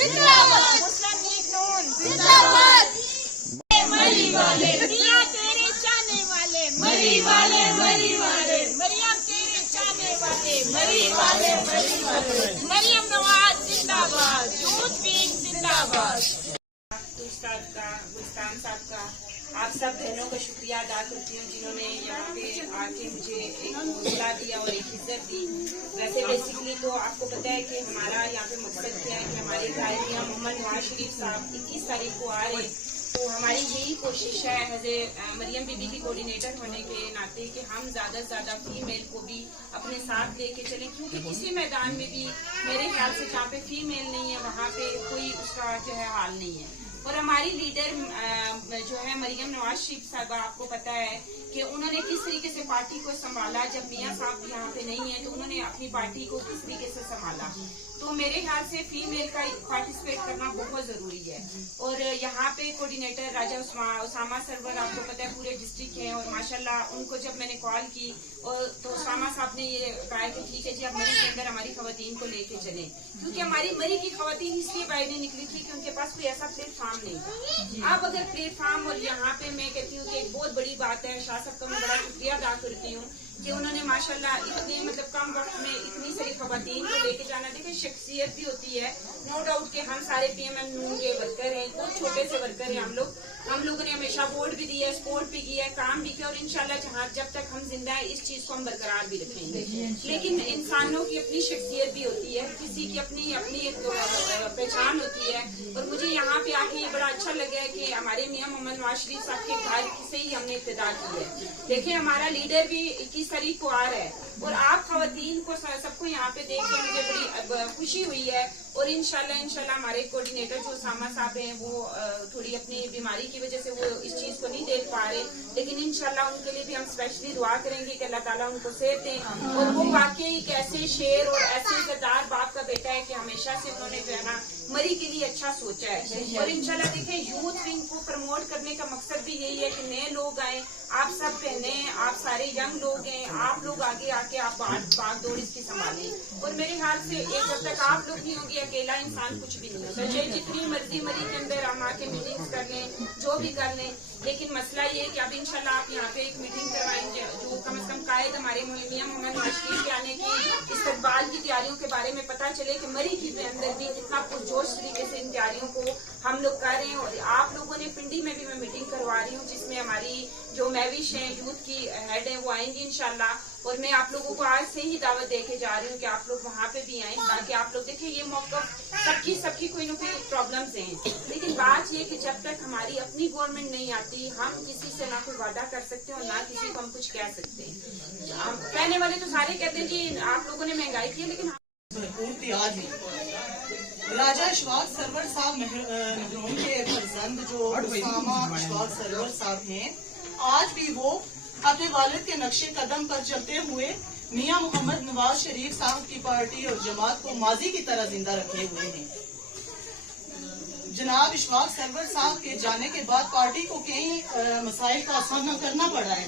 जिंदाबाद, मुस्लिम लीग नून जिंदाबाद, मरी वाले मियां तेरे चाहने वाले, मरी वाले मरियम तेरे चाहने वाले, मरी वाले मरियम नवाज जिंदाबाद, यूथ विंग जिंदाबाद। उस्ताद का, गुलस्तान साहब का, आप सब बहनों का शुक्रिया अदा करती हूँ जिन्होंने यहाँ पे आके मुझे एक हौसला दिया और एक इज्जत दी। वैसे बेसिकली तो आपको पता है कि हमारा यहाँ पे मकसद क्या है कि हमारे भाई मियां मोहम्मद नवाज शरीफ साहब 21 तारीख को आ रहे, तो हमारी यही कोशिश है एज मरियम बीबी की कोऑर्डिनेटर होने के नाते कि हम ज्यादा से ज्यादा फीमेल को भी अपने साथ लेके चलें, क्योंकि किसी मैदान में भी मेरे ख्याल से जहाँ पे फीमेल नहीं है वहाँ पे कोई उसका जो है हाल नहीं है। और हमारी लीडर जो है मरियम नवाज शरीफ साहब, आपको पता है कि उन्होंने किस तरीके से पार्टी को संभाला। जब मियां साहब यहाँ पे नहीं है तो उन्होंने अपनी पार्टी को किस तरीके से संभाला। तो मेरे ख्याल से फीमेल का पार्टिसिपेट करना बहुत जरूरी है। और यहाँ पे कोऑर्डिनेटर राजा उसामा सरवर, आपको पता है पूरे डिस्ट्रिक्ट है, और माशाल्लाह उनको जब मैंने कॉल की और तो उसामा साहब ने ये कहा कि ठीक है जी आप मरी के अंदर हमारी खवातीन को लेके चले, क्योंकि हमारी मरी की खवातीन इसलिए बाहर नहीं निकली थी कि उनके पास कोई ऐसा प्लेटफॉर्म नहीं था। अब अगर प्लेटफॉर्म, और यहाँ पे मैं कहती हूँ कि एक बहुत बड़ी बात है, शाह साहब का मैं बड़ा शुक्रिया अदा करती हूँ कि उन्होंने माशाल्लाह इतने कम वक्त में इतनी सारी खवातीन को लेके जाना। देखिए शख्सियत भी होती है, नो डाउट कि हम सारे PMN नून के वर्कर हैं, बहुत छोटे से वर्कर हैं हम लोगों ने हमेशा वोट भी दिया, सपोर्ट भी किया, काम भी किया, और इंशाल्लाह जब तक हम जिंदा है इस चीज को हम बरकरार भी रखेंगे। लेकिन इंसानों की अपनी शख्सियत भी होती है, किसी की अपनी एक पहचान होती है। और मुझे यहाँ पे आके ये बड़ा अच्छा लगा है कि हमारे मियां मोहम्मद नवाज शरीफ साहब के घर से ही हमने इब्तिदा की है। देखिए हमारा लीडर भी 21 तारीख को आ रहा है, और आप खवातीन को सबको यहाँ पे देख के मुझे बड़ी खुशी हुई है। और इंशाल्लाह हमारे कोऑर्डिनेटर जो उसामा साहब हैं वो थोड़ी अपनी बीमारी की वजह से वो इस चीज को नहीं देख पा रहे, लेकिन इंशाल्लाह उनके लिए भी हम स्पेशली दुआ करेंगे कि अल्लाह ताला उनको सेहत दें। और वो वाकई एक ऐसे शेर और ऐसे इज्जतदार बाप का बेटा है कि हमेशा से उन्होंने जो है ना मरी के लिए अच्छा सोचा है। और इंशाल्लाह देखिए यूथ विंग को प्रमोट करने का मकसद भी यही है कि नए लोग आए, आप सब बहने, आप सारे यंग लोग हैं, आप लोग आगे आके आप भाग दौड़ इसकी संभालें। और मेरे ख्याल से जब तक आप लोग नहीं होंगे अकेला इंसान कुछ भी नहीं होता, चाहे जितनी मर्जी मरी के अंदर हम आके मीटिंग्स कर लें, जो भी कर लें, लेकिन मसला ये है कि अब इंशाल्लाह आप यहाँ पे एक मीटिंग करवाएंगे जो कम से कम कायद हमारे मियां मोहम्मद नवाज शरीफ के आने की इस्तकबाल की तैयारियों के बारे में पता चले कि मरी के अंदर भी कितना पुरजोश तरीके से इन तैयारियों को हम लोग कर रहे हैं। और आप लोगों ने पिंडी में भी मैं मीटिंग करवा रही हूँ जिसमें हमारी जो मैविश है यूथ की हेड है वो आएंगी इंशाल्लाह। और मैं आप लोगों को आज से ही दावत देके जा रही हूँ कि आप लोग वहाँ पे भी आए, ताकि आप लोग देखिए ये मौका सबकी कोई ना कोई प्रॉब्लम्स हैं, लेकिन बात ये कि जब तक हमारी अपनी गवर्नमेंट नहीं आती हम किसी से ना कोई वादा कर सकते और ना किसी को हम कुछ कह सकते हैं। कहने वाले तो सारे कहते हैं जी आप लोगों ने महंगाई की, लेकिन राजा इशफाक सरवर साहब महरून के फर्जंद जो उसामा इशफाक सरवर साहब हैं, आज भी वो अपने वालिद के नक्शे कदम पर चलते हुए मियां मोहम्मद नवाज शरीफ साहब की पार्टी और जमात को माजी की तरह जिंदा रखे हुए हैं। जनाब इशफाक सरवर साहब के जाने के बाद पार्टी को कई मसाइल का सामना करना पड़ा है,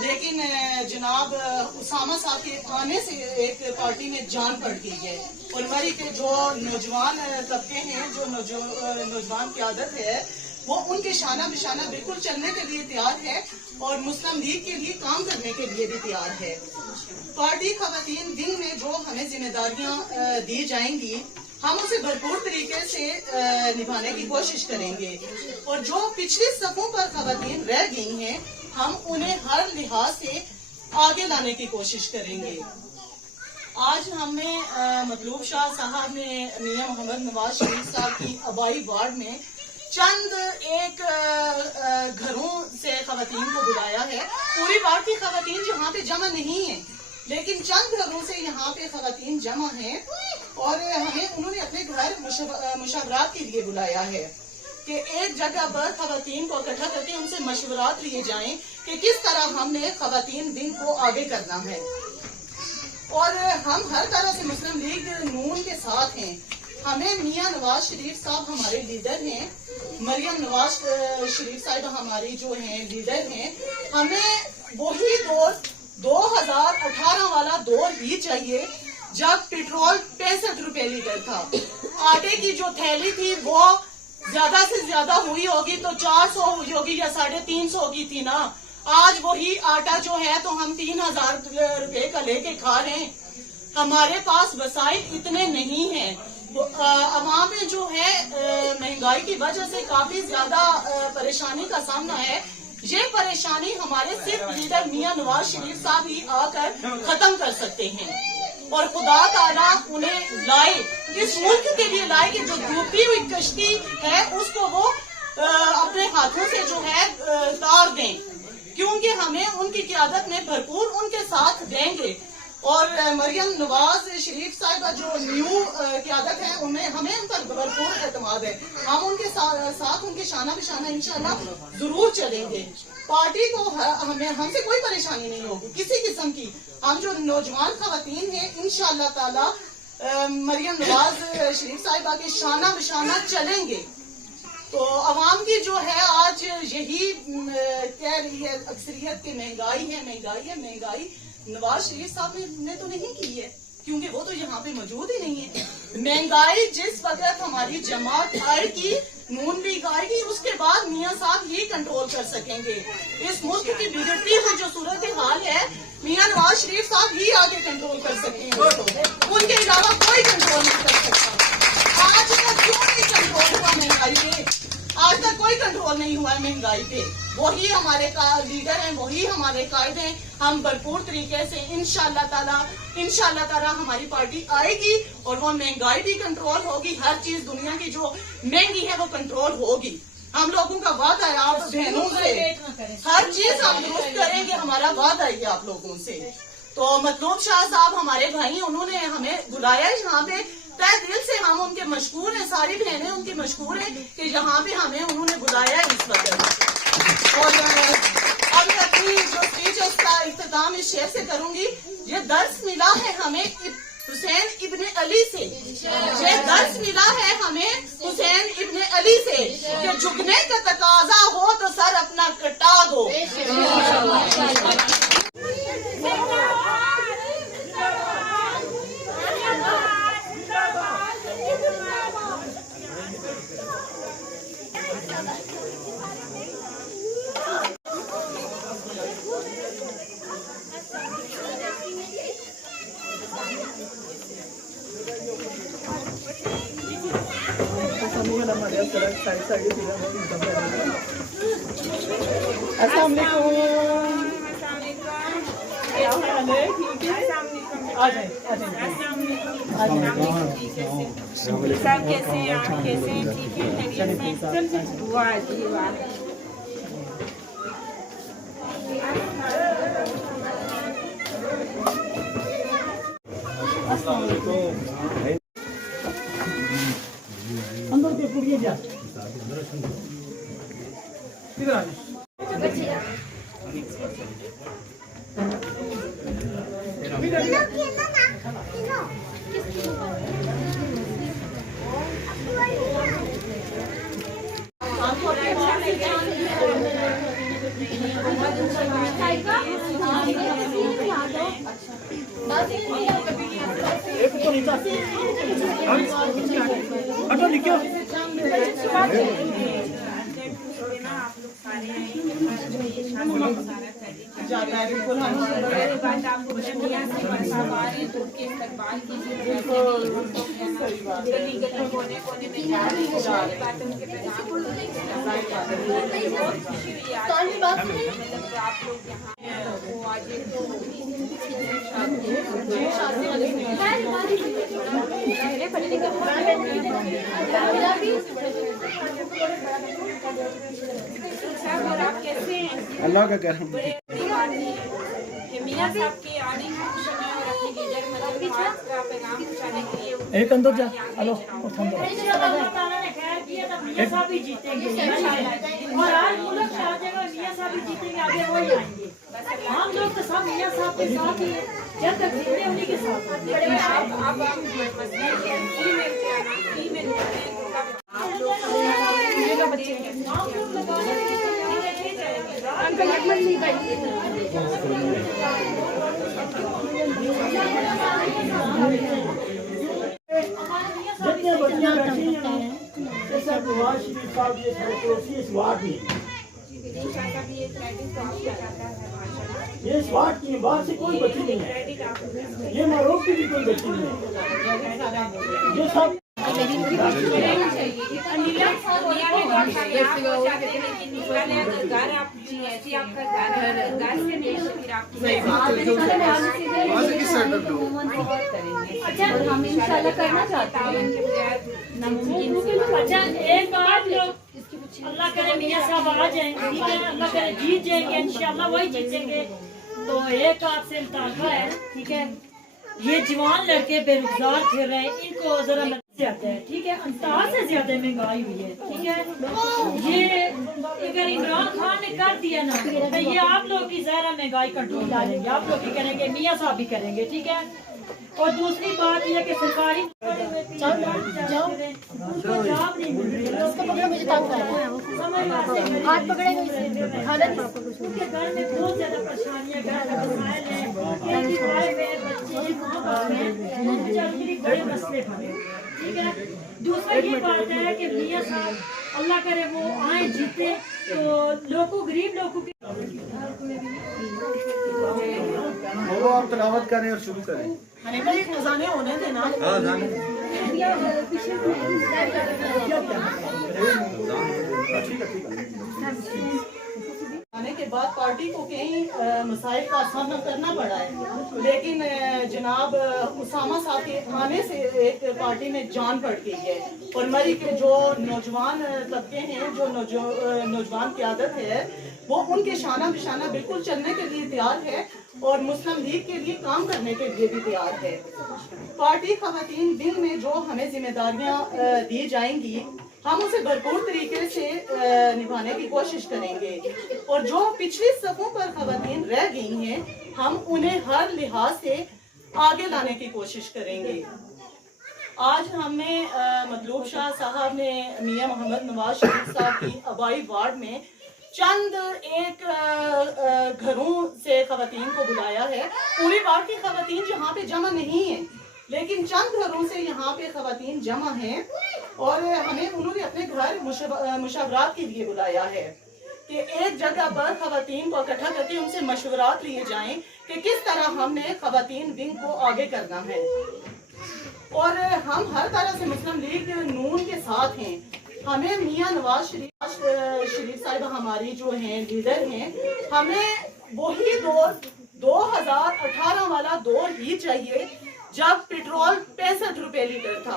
लेकिन जनाब उसामा साहब के आने से एक पार्टी में जान पड़ गई है। और मरी के जो नौजवान तबके हैं, जो नौजवान की आदत है, वो उनके शाना बिशाना बिल्कुल चलने के लिए तैयार है और मुस्लिम लीग के लिए काम करने के लिए भी तैयार है। पार्टी खवातीन विंग में जो हमें जिम्मेदारियां दी जाएंगी हम उसे भरपूर तरीके से निभाने की कोशिश करेंगे। और जो पिछली सफों पर खवातीन रह गई हैं हम उन्हें हर लिहाज से आगे लाने की कोशिश करेंगे। आज हमने मतलूब शाह साहब ने मियां मोहम्मद नवाज शरीफ साहब की आबाई वार्ड में चंद एक घरों से खवातीन को बुलाया है। पूरी वार्ड की खवातीन यहाँ पे जमा नहीं है, लेकिन चंद घरों से यहाँ पे खवातीन जमा हैं और हमें उन्होंने अपने घर मुशावरात के लिए बुलाया है कि एक जगह पर खवातीन को इकट्ठा करके उनसे मशवरात लिए जाएं कि किस तरह हमने खवातीन विंग को आगे करना है। और हम हर तरह से मुस्लिम लीग नून के साथ हैं। हमें मियां नवाज शरीफ साहब हमारे लीडर हैं, मरियम नवाज शरीफ साहब हमारी जो हैं लीडर हैं। हमें वही दौर 2018 वाला दौर ही चाहिए जब पेट्रोल 65 रुपए लीटर था, आटे की जो थैली थी वो ज्यादा से ज्यादा हुई होगी तो 400 हुई होगी या 350 की थी ना। आज वही आटा जो है तो हम 3000 रुपए का लेके खा रहे हैं। हमारे पास वसाइल इतने नहीं हैं। अवाम में जो है महंगाई की वजह से काफी ज्यादा परेशानी का सामना है। ये परेशानी हमारे सिर्फ लीडर मियां नवाज शरीफ साहब ही आकर खत्म कर सकते हैं और खुदा ताला उन्हें लाए, इस मुल्क के लिए लाए कि जो डूबती हुई कश्ती है उसको वो अपने हाथों से जो है तार दें, क्योंकि हमें उनकी क़यादत में भरपूर उनके साथ देंगे। और मरियम नवाज शरीफ साहिबा जो न्यू क़यादत है उनमें हमें उन पर भरपूर एतमाद है। हम उनके साथ उनके शाना बिशाना इंशाल्लाह जरूर चलेंगे। पार्टी को हमें हमसे कोई परेशानी नहीं होगी किसी किस्म की। हम जो नौजवान खवातीन हैं इंशाल्लाह ताला मरियम नवाज शरीफ साहिबा के शाना बिशाना चलेंगे। तो अवाम की जो है आज यही कह रही है अक्सरियत की महंगाई है, महंगाई है, महंगाई। नवाज शरीफ साहब ने तो नहीं की है क्योंकि वो तो यहाँ पे मौजूद ही नहीं है। महंगाई जिस वक्त हमारी जमात आएगी, नून लीग आएगी, उसके बाद मियाँ साहब ही कंट्रोल कर सकेंगे। इस मुल्क की बिगड़ती हुई जो सूरत हाल है मियाँ नवाज शरीफ साहब ही आगे कंट्रोल कर सकेंगे, उनके अलावा कोई कंट्रोल नहीं कर सकता। आज तक क्यों नहीं कंट्रोल हुआ महंगाई पे? आज तक कोई कंट्रोल नहीं हुआ है महंगाई पे। वही हमारे लीडर हैं, वही हमारे कायद हैं। हम भरपूर तरीके से इंशाल्लाह ताला हमारी पार्टी आएगी और वो महंगाई भी कंट्रोल होगी। हर चीज दुनिया की जो महंगी है वो कंट्रोल होगी। हम लोगों का वादा है आप बहनों से, हर चीज हम दुरुस्त करेंगे, हमारा वादा है आप लोगों से। तो मतलूब शाह साहब हमारे भाई, उन्होंने हमें बुलाया यहाँ पे, तहे दिल से हम उनके मशहूर हैं, सारी बहनें उनकी मशहूर हैं कि यहाँ पे हमें उन्होंने बुलाया इस वक्त। और अब मैं अपनी जो स्पीच है उसका इख्तिताम इस शेर से करूंगी। ये दर्स मिला है हमें हुसैन इब्ने अली से, ये दर्स मिला है हमें हुसैन इब्ने अली से कि झुकने का तकाजा हो तो सर अपना कटा दो। अस्सलाम सब कैसे हैं आप? कैसे हैं? ठीक है, खैरियत से? वाह जी वाह। अंदर के कुड़िए जा इधर आ एक तो नीचा हटो निकलो आप लोग सारे जाता है बिल्कुल। हम बात आपको मियां से बरसावार दूध के इस्तेमाल कीजिए। गली गली कोने कोने में जा रही है बात उनके पैगाम बहुत खुशी हुई आज मतलब आप लोग यहाँ वो आज और आप कैसे हैं? अल्लाह का करम। मियां साहब के आने की खुशी में और अपने लीडर मदद का पैगाम पहुंचाने के लिए एक अंदर जा हेलो और ठंडा मियां साहब ही जीतेंगे और आज मुल्क सारा जगह मियां साहब ही जीतेंगे, आगे वही आएंगे। हम लोग तो सब मियां साहब के साथ ही है, जब तक जीते उन्हीं के साथ। अंकल नवाज शरीफ साहब ये सारे पड़ोसी इस वार्ड में हैं। ये इस वार्ड की बाहर से कोई बच्ची नहीं है, ये मारूफ की भी कोई बच्ची नहीं है, ये सब हम इंशाल्लाह करना चाहते हैं। अच्छा एक बात लोग अल्लाह करे मियाँ साहब आ जाएं, ठीक है, अल्लाह करे जीत जाएंगे, इंशाल्लाह वही जीतेंगे। तो एक आपसे मुतालबा है, ठीक है, ये जवान लड़के बेरोजगार फिर रहे हैं, इनको जरा मदद से आता है, ठीक है, अंतहा से ज्यादा महंगाई हुई है, ठीक है। ये अगर इमरान खान ने कर दिया ना तो ये आप लोग की ज़रा महंगाई कंट्रोल करेंगे, आप लोग भी करेंगे, मियाँ साहब भी करेंगे, ठीक है। और दूसरी बात यह कि सरकारी जॉब नहीं मिल रही है, मुझे तंग कर रहा है, हाथ पकड़ेगा इससे, हालत उनके घर में बहुत ज्यादा परेशानियां, घर का मसाइल है, एक ही भाई में बच्चे माँ बाप हैं, चलने बड़े मसले बने, ठीक है। दूसरा ये बात है कि मियाँ साहब अल्लाह करे वो आए जीते तो लोगों गरीब लोगों की वो आप तलावत करें और शुरू करें। हनीफा एक नजाने होने देना। आने के बाद पार्टी को कई मसाइल का सामना करना पड़ा है, लेकिन जनाब उसामा साहब के आने से एक पार्टी में जान पड़ गई है और मरी के जो नौजवान तबके हैं, जो नौजवान क़यादत है, वो उनके शाना बिशाना बिल्कुल चलने के लिए तैयार है और मुस्लिम लीग के लिए काम करने के लिए भी तैयार है। पार्टी ख़वातीन दिन में जो हमें जिम्मेदारियां दी जाएंगी, हम उसे भरपूर तरीके से निभाने की कोशिश करेंगे और जो पिछली सफ़ों पर ख़वातीन रह गई हैं, हम उन्हें हर लिहाज से आगे लाने की कोशिश करेंगे। आज हमने मतलूब शाह साहब ने मियां मोहम्मद नवाज शरीफ साहब की आबाई वार्ड में चंद एक घरों से ख़वातीन को बुलाया है। पूरी वार्ड की ख़वातीन यहाँ पे जमा नहीं है, लेकिन चंद घरों से यहाँ पे ख़वातीन जमा हैं और हमें उन्होंने अपने घर मुशावरात के लिए बुलाया है कि एक जगह पर ख़वातीन को इकट्ठा करके उनसे मशवरात लिए जाएं कि किस तरह हमने ख़वातीन विंग को आगे करना है। और हम हर तरह से मुस्लिम लीग नून के साथ हैं। हमें मियां नवाज शरीफ साहिबा हमारी जो हैं लीडर हैं, हमें वही दौर 2018 वाला दौर ही चाहिए जब पेट्रोल 65 रुपए लीटर था,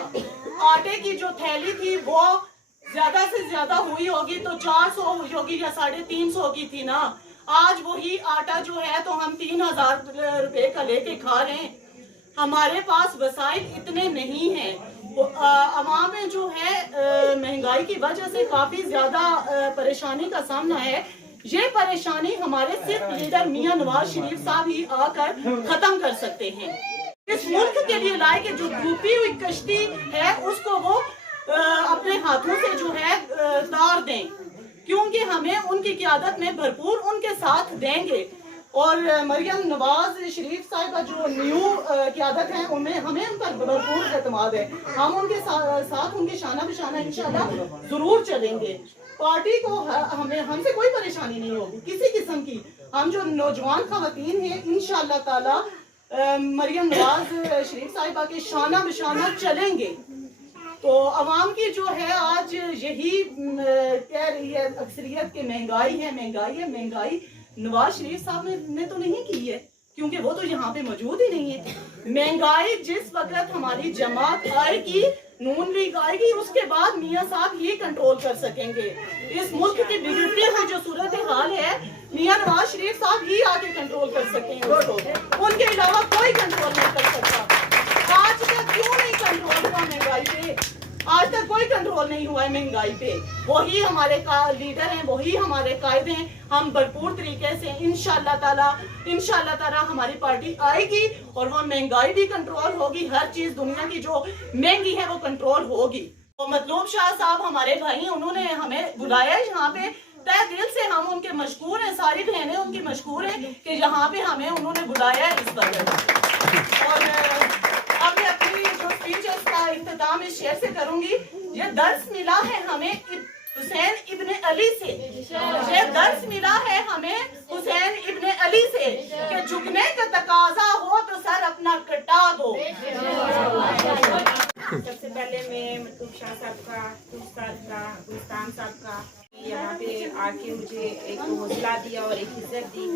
आटे की जो थैली थी वो ज्यादा से ज्यादा हुई होगी तो 400 हुई होगी या 350 की थी ना। आज वही आटा जो है तो हम 3000 रुपए का लेके खा रहे हैं। हमारे पास वसाइल इतने नहीं हैं। अवाम में जो है महंगाई की वजह से काफी ज्यादा परेशानी का सामना है। ये परेशानी हमारे सिर्फ लीडर मियां नवाज शरीफ साहब ही आकर खत्म कर सकते हैं। इस मुल्क के लिए लाए के जो डूबी हुई कश्ती है उसको वो अपने हाथों से जो है तार दें, क्योंकि हमें उनकी क़यादत में भरपूर उनके साथ देंगे। और मरियम नवाज शरीफ साहिबा जो न्यू क़यादत है उनमें हमें उन पर भरपूर एतमाद है। हम उनके साथ उनके शाना बिशाना इंशाल्लाह जरूर चलेंगे। पार्टी को हमें हमसे कोई परेशानी नहीं होगी किसी किस्म की। हम जो नौजवान ख़वातीन हैं इंशाल्लाह ताला मरियम नवाज शरीफ साहिबा के शाना बिशाना चलेंगे। तो अवाम की जो है आज यही कह रही है अक्सरियत के महंगाई है, महंगाई है, महंगाई। नवाज शरीफ साहब ने तो नहीं की है क्योंकि वो तो यहाँ पे मौजूद ही नहीं है। महंगाई जिस वक्त हमारी जमात आएगी, नून लीग आएगी, उसके बाद मियाँ साहब ही कंट्रोल कर सकेंगे। इस मुल्क की बिगड़ती हुई जो सूरत हाल है मियाँ नवाज शरीफ साहब ही आके कंट्रोल कर सकेंगे उसको, उनके अलावा कोई कंट्रोल नहीं कर सकता। आज तक क्यों नहीं कंट्रोल हुआ महंगाई पे? आज तक कोई कंट्रोल नहीं हुआ है महंगाई पे। वही हमारे लीडर हैं, वही हमारे कायदे हैं। हम भरपूर तरीके से इंशाल्लाह ताला हमारी पार्टी आएगी और वो महंगाई भी कंट्रोल होगी। हर चीज दुनिया की जो महंगी है वो कंट्रोल होगी। तो मतलूब शाह साहब हमारे भाई, उन्होंने हमें बुलाया यहाँ पे। तहे दिल से हम उनके मशकूर हैं, सारी बहनें उनकी मशकूर हैं कि यहाँ पे हमें उन्होंने बुलाया इस वक्त। और अब मैं अपनी जो स्पीच है इसका इख्तिताम इस शेर से करूंगी یہ درس ملا ہے ہمیں حسین ابن علی سے، یہ درس ملا ہے ہمیں حسین ابن علی سے کہ جھکنے کا تقاضا ہو تو سر اپنا کٹا دو۔ سب سے پہلے میں مطلوب شاہ صاحب کا، استاد کا، گلستان صاحب کا یہاں پہ آ کے مجھے ایک حوصلہ دیا اور ایک عزت دی۔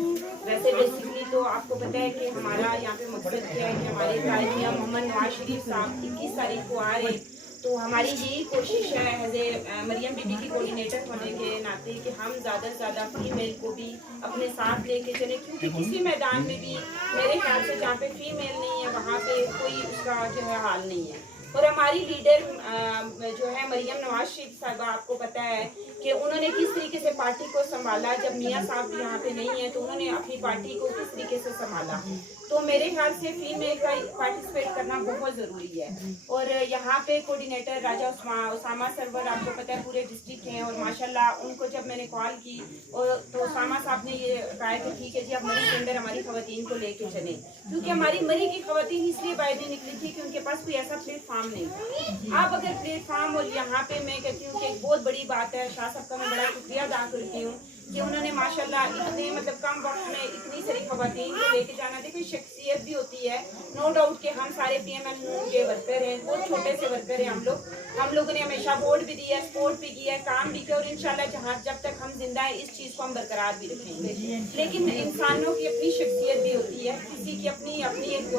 ویسے بیسکلی تو آپ کو پتہ ہے کہ ہمارا یہاں پہ مقصد کیا ہے کہ ہمارے قائد میاں محمد نواز شریف صاحب 21 تاریخ کو آ رہے ہیں، تو ہماری یہی کوشش ہے as a Maryam Bibi کی کوآرڈینیٹر ہونے کے ناطے کہ ہم زیادہ سے زیادہ فیمیل کو بھی اپنے ساتھ لے کے چلیں، کیونکہ کسی میدان میں بھی میرے خیال سے جہاں پہ فیمیل نہیں ہے وہاں پہ کوئی اس کا جو ہے حال نہیں ہے۔ اور ہماری لیڈر جو ہے مریم نواز شریف صاحبہ، آپ کو پتہ ہے کہ انہوں نے کس طریقے سے پارٹی کو سنبھالا، جب میاں صاحب یہاں پہ نہیں ہیں تو انہوں نے اپنی پارٹی کو کس طریقے سے سنبھالا، تو میرے خیال سے فیمیل کا پارٹیسپیٹ کرنا بہت ضروری ہے۔ اور یہاں پہ کوآرڈینیٹر راجہ اسامہ سرور آپ کو پتہ ہے پورے ڈسٹرکٹ ہیں، اور ماشاءاللہ ان کو جب میں نے کال کی اور تو اسامہ صاحب نے یہ کہا کہ ٹھیک ہے جی آپ مری کے اندر ہماری خواتین کو لے کے چلیں، کیونکہ ہماری مری کی خواتین اس لیے باہر نہیں نکلی تھی کہ ان کے پاس کوئی ایسا پلیٹ فارم نہیں تھا۔ آپ اگر پلیٹ فارم، اور یہاں پہ میں کہتی ہوں کہ ایک بہت بڑی بات ہے، شاہ صاحب کا میں بڑا شکریہ ادا کرتی ہوں کہ انہوں نے ماشاءاللہ اتنے مطلب کم وقت میں اتنی ساری خواتین کو لے کے جانا۔ دیکھیں شخصیت بھی ہوتی ہے، نو ڈاؤٹ کہ ہم سارے پی ایم ایل نون کے ورکر ہیں، بہت چھوٹے سے ورکر ہیں ہم لوگوں نے ہمیشہ ووٹ بھی دیا ہے، سپورٹ بھی کیا ہے، کام بھی کیا، اور انشاءاللہ جب تک ہم زندہ ہیں اس چیز کو ہم برقرار بھی رکھیں گے۔ لیکن انسانوں کی اپنی شخصیت بھی ہوتی ہے، کسی کی اپنی ایک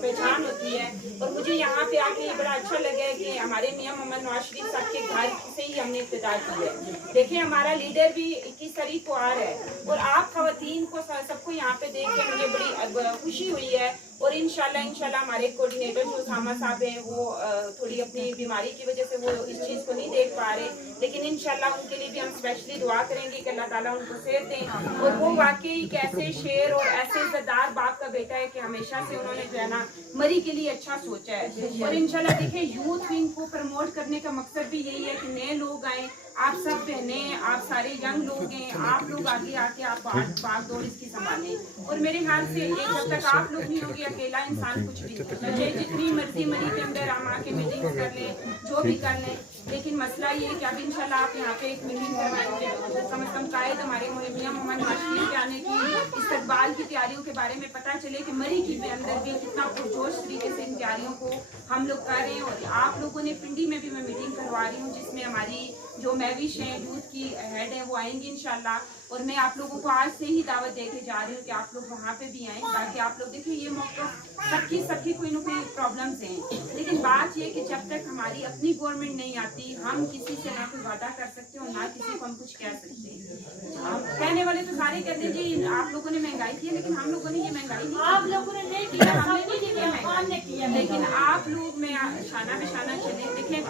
پہچان ہوتی ہے، اور مجھے یہاں پہ آ کے یہ بڑا اچھا لگا ہے کہ ہمارے میاں محمد نواز شریف صاحب کے گھر سے ہی ہم نے ابتدا کی ہے۔ دیکھیں ہمارا لیڈر بھی 21 تاریخ کو آ رہا ہے، اور آپ خواتین کو سب کو یہاں پہ دیکھ کے مجھے بڑی خوشی ہوئی ہے، اور انشاءاللہ ہمارے کوآرڈینیٹر جو اسامہ صاحب ہیں وہ تھوڑی اپنی بیماری کی وجہ سے وہ اس چیز کو نہیں دیکھ پا رہے، لیکن انشاءاللہ ان کے لیے بھی ہم اسپیشلی دعا کریں گے کہ اللہ تعالیٰ ان کو صحت دیں، اور وہ واقعی ایک ایسے شیر اور ایسے عزتدار باپ کا بیٹا ہے کہ ہمیشہ سے انہوں نے جو ہے نا مری کے لیے اچھا سوچا ہے۔ اور انشاءاللہ دیکھیں یوتھ ونگ کو پروموٹ کرنے کا مقصد بھی یہی ہے کہ نئے لوگ آئیں، آپ سب بہنیں، آپ سارے ینگ لوگ ہیں، آپ لوگ آگے آ کے آپ بات دوڑ اس کی سنبھالیں، اور میرے خیال سے جب تک آپ لوگ نہیں ہوگے اکیلا انسان کچھ بھی نہیں، جتنی مرضی مری کے اندر ہم آ کے میٹنگ کر لیں، جو بھی کر لیں، لیکن مسئلہ یہ ہے کہ اب انشاءاللہ آپ یہاں پہ ایک میٹنگ کروائیں گے، کم از کم قائد ہمارے میاں محمد نواز شریف کے آنے کی استقبال کی تیاریوں کے بارے میں پتہ چلے کہ مری کی اندر بھی کتنا پرجوش طریقے سے ان تیاریوں کو ہم لوگ کر رہے ہیں۔ اور آپ لوگوں نے پنڈی میں بھی میں میٹنگ کروا رہی ہوں جس میں ہماری جو میوش ہیں یوتھ کی ہیڈ ہیں وہ آئیں گی انشاءاللہ، اور میں آپ لوگوں کو آج سے ہی دعوت دے کے جا رہی ہوں کہ آپ لوگ وہاں پہ بھی آئیں، تاکہ آپ لوگ دیکھیں یہ موقف سب کی کوئی نہ کوئی پرابلمس ہیں، لیکن بات یہ کہ جب تک ہماری اپنی گورنمنٹ نہیں آتی ہم کسی سے نہ کوئی وعدہ کر سکتے اور نہ کسی کو ہم کچھ کہہ سکتے ہیں۔ کہنے والے تو سارے کہتے ہیں جی آپ لوگوں نے مہنگائی کی ہے، لیکن ہم لوگوں نے یہ مہنگائی نہیں، آپ لوگوں نے نہیں کیا، ہم نے نہیں کیا مہنگائی، لیکن آپ لوگ میں شانہ بشانہ چلیں۔ دیکھیں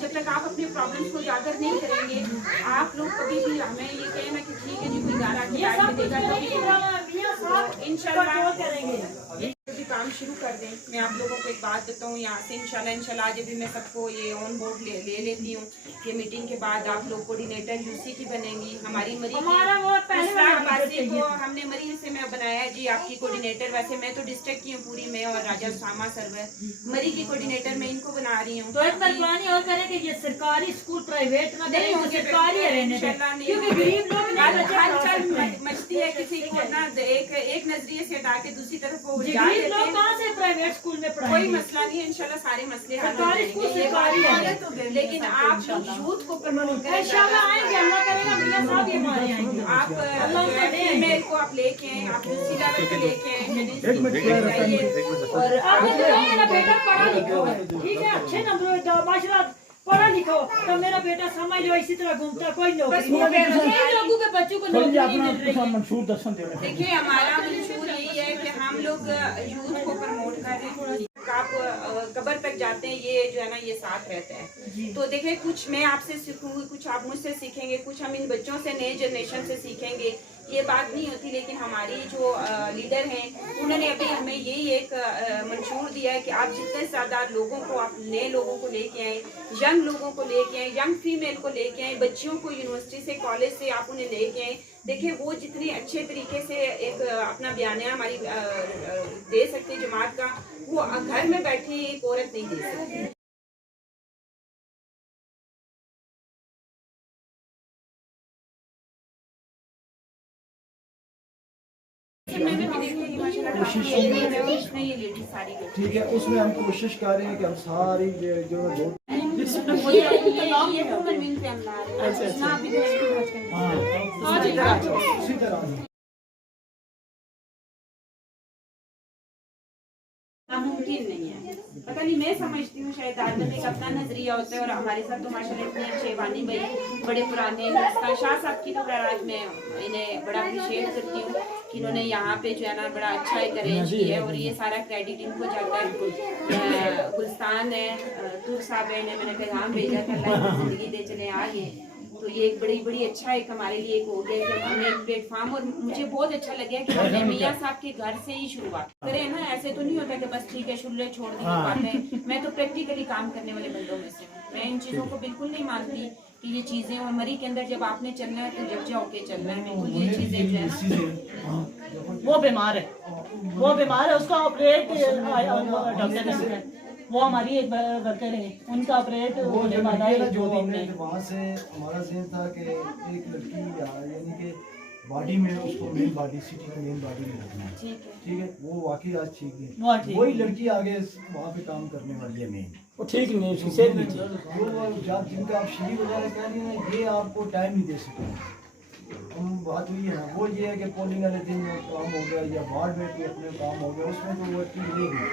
جب تک آپ اپنے پرابلمس کو اجاگر نہیں کریں گے، آپ لوگ کبھی بھی ہمیں یہ کہیں نا کہ ٹھیک ہے جی کوئی گھر آ کے بیٹھ کے دے گا، انشاءاللہ کریں گے بھی کام شروع کر دیں۔ میں آپ لوگوں کو ایک بات بتاؤں یہاں سے انشاءاللہ آج بھی میں سب کو یہ آن بورڈ لے لیتی ہوں کہ میٹنگ کے بعد آپ لوگ کوآرڈینیٹر یوسی کی بنیں گی، ہماری مری کو ہم نے مری سے میں بنایا ہے جی آپ کی کوآرڈینیٹر، ویسے میں تو ڈسٹرکٹ کی ہوں پوری میں، اور راجہ اسامہ سرور مری کی کوآرڈینیٹر میں ان کو بنا رہی ہوں۔ تو ایک مہربانی اور کریں کہ یہ سرکاری اسکول پرائیویٹ نہ دیں، سرکاری رہنے دیں، کیونکہ غریب لوگ مچتی ہے کسی کو نا ایک نظریے سے ہٹا کے دوسری طرف وہ لوگ کہاں سے پرائیویٹ اسکول میں پڑھائیں کوئی مسئلہ نہیں ہے، انشاءاللہ سارے مسئلے سرکاری اسکول سرکاری ہے، لیکن آپ لوگ یوتھ کو پروموٹ کریں، انشاءاللہ آئیں گے، اللہ کرے گا میاں صاحب یہ ہمارے آئیں گے، آپ فیمیل کو آپ لے کے آپ یوسی لیول پہ لے کے اور آپ نے دیکھا میرا بیٹا پڑھا لکھا ہے، ٹھیک ہے اچھے نمبر ماشاءاللہ پڑھا لکھا ہو، تو میرا بیٹا سمجھ لو اسی طرح گھومتا ہے، کوئی نوکری نہیں، لوگوں کے بچوں کو نوکری نہیں مل رہی ہے۔ دیکھیں ہمارا منشور یہی ہے کہ ہم لوگ یوتھ کو پروموٹ کر رہے ہیں، آپ قبر تک جاتے ہیں یہ جو ہے نا یہ ساتھ رہتا ہے، تو دیکھیں کچھ میں آپ سے سیکھوں گی، کچھ آپ مجھ سے سیکھیں گے، کچھ ہم ان بچوں سے نئے جنریشن سے سیکھیں گے، یہ بات نہیں ہوتی، لیکن ہماری جو لیڈر ہیں انہوں نے ابھی ہمیں یہی ایک منشور دیا ہے کہ آپ جتنے زیادہ لوگوں کو آپ نئے لوگوں کو لے کے آئیں، ینگ لوگوں کو لے کے آئیں، ینگ فیمیل کو لے کے آئیں، بچیوں کو یونیورسٹی سے کالج سے آپ انہیں لے کے آئیں، دیکھیں وہ جتنی اچھے طریقے سے ایک اپنا بیانیہ ہماری دے سکتے جماعت کا، وہ گھر میں بیٹھی ایک عورت نہیں دے سکتی۔ ठीक है, उसमें हम कोशिश कर रहे हैं कि हम सारी जो उसी तरह नामुमकिन नहीं है। पता नहीं, मैं समझती हूँ शायद आदमी का अपना नजरिया होता है, और हमारे साथ तो माशाल्लाह इतने अच्छे वानी भाई बड़े पुराने शाह साहब की तो खैर आज मैं इन्हें बड़ा अप्रिशिएट करती हूँ कि इन्होंने यहाँ पे जो है ना बड़ा अच्छा एक अरेंज किया है, और ये सारा क्रेडिट इनको जाता है। गुलस्तान है, तुर साहब है, इन्हें मैंने पैगाम भेजा था अल्लाह जिंदगी दे चले आ गए, तो ये एक बड़ी अच्छा एक हमारे लिए एक हो गया कि हमने एक प्लेटफॉर्म, और मुझे बहुत अच्छा लगा कि हमने मियाँ साहब के घर से ही शुरुआत करें ना। ऐसे तो नहीं होता कि बस ठीक है शुल्ले छोड़ दी बात है। मैं तो प्रैक्टिकली काम करने वाले बंदों में से हूँ। मैं इन चीज़ों को बिल्कुल नहीं मानती कि ये चीज़ें, और मरी के अंदर जब आपने चलना है तो जब जाओ के चलना है, बिल्कुल ये चीज़ें जो है ना। वो बीमार है, उसका ऑपरेट डॉक्टर ने, वो हमारी एक वर्कर है, उनका ऑपरेट होने वाला है 2 दिन में। वहाँ से हमारा ज़हन था कि एक लड़की यानी कि बॉडी में उसको मेन बॉडी सिटी में मेन बॉडी में रखना है, ठीक है, वो वाकई आज ठीक है। वही लड़की आगे वहाँ पे काम करने वाली है मेन, वो ठीक नहीं, उसकी सेहत नहीं ठीक। जब जिनका आप शरीर वगैरह कह रही हैं ये आपको टाइम नहीं दे सकते। हम बात हुई है ना, वो ये है कि पोलिंग वाले दिन काम हो गया या वार्ड में कोई अपने काम हो गया, उसमें तो वो एक्टिव नहीं हुई,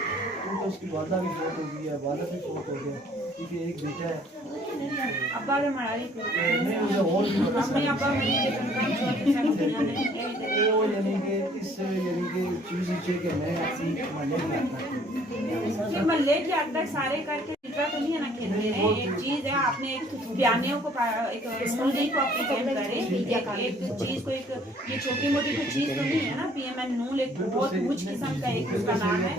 तो उसकी वादा भी फोट हो गई है, वादा भी फोट हो गया, क्योंकि एक बेटा है। अब्बा के मरारी को नहीं मुझे और भी अपने अब्बा मेरी के तंत्र वो यानी कि इस यानी कि चीज़ है कि मैं अपनी महल्ले में आता हूँ, फिर महल्ले के हद तक सारे करके इतना तो नहीं है ना खेलते हैं। एक चीज है, आपने एक बयानियों को एक स्टूडेंट को अप्रिशिएट करें, एक चीज को, एक ये छोटी मोटी तो चीज तो नहीं है ना। PMN नूल एक बहुत ऊंच किस्म का एक उसका नाम है,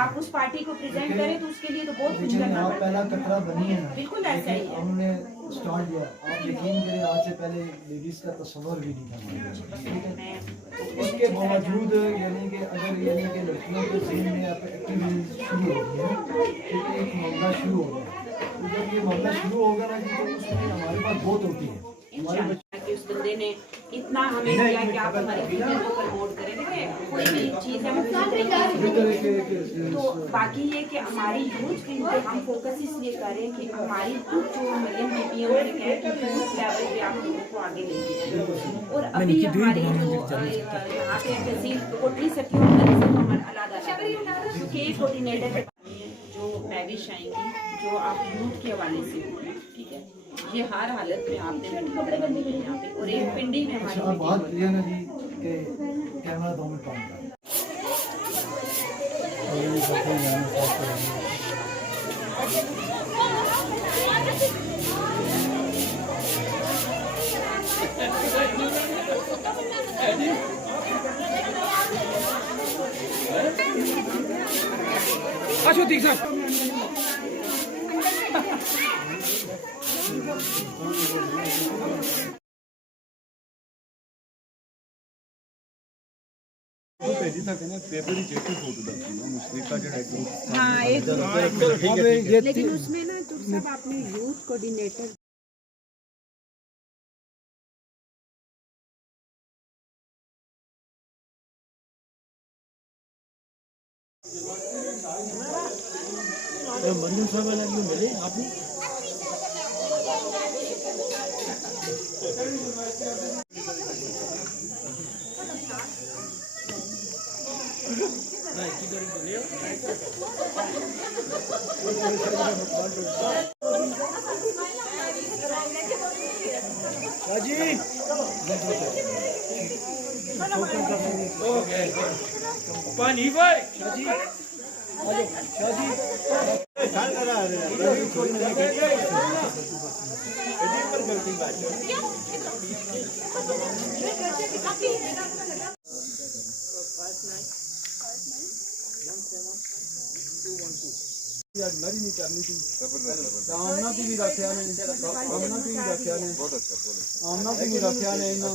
आप उस पार्टी को प्रेजेंट करें तो उसके लिए तो बहुत कुछ करना पड़ता है। पहला कतरा बनी है ना, बिल्कुल ऐसा ही है। हमने स्टार्ट किया, आप यकीन करें आज से पहले लेडीज का तस्वर भी नहीं था, ठीक है। उसके बावजूद यानी कि अगर यानी कि लड़कियों के ज़हन में एक्टिविटी शुरू हो गई है, ठीक है, एक मामला शुरू हो गया, तो जब ये मामला शुरू होगा ना जी, तो उसमें हमारे पास बहुत होती है। हमारे कि उस बंदे ने इतना हमें दिया कि आप हमारी फिल्म को प्रमोट करें। देखिए कोई भी चीज़ है तो बाकी ये कि हमारी यूथ पे हम फोकस इसलिए करें कि हमारी कुछ जो मिलियन बीपियों ने कहा कि यूथ लेवल पे आप लोगों को आगे लेके जाए। और अभी हमारी जो यहाँ पे तहसील कोटरी सखी के कोऑर्डिनेटर जो मैविश आएंगी, जो आप यूथ के हवाले से होंगे, ठीक है, ये हर हालत में आपने मीटिंग करवानी है यहाँ पे। और एक पिंडी में हमारी बात ये ना जी कि कैमरा 2 मिनट काम कर अच्छा ठीक है। पेपर ही चेक फोटो डालती है मुश्किल का ग्रुप। हाँ एक लेकिन उसमें ना तो सब आपने यूथ कोऑर्डिनेटर मरियम साहब वाला क्यों मिले आपने? पानी भाई लड़ी नहीं करनी थी। आमना की भी रखा ने, आमना की भी रखा ने, आमना की भी रखा ने इना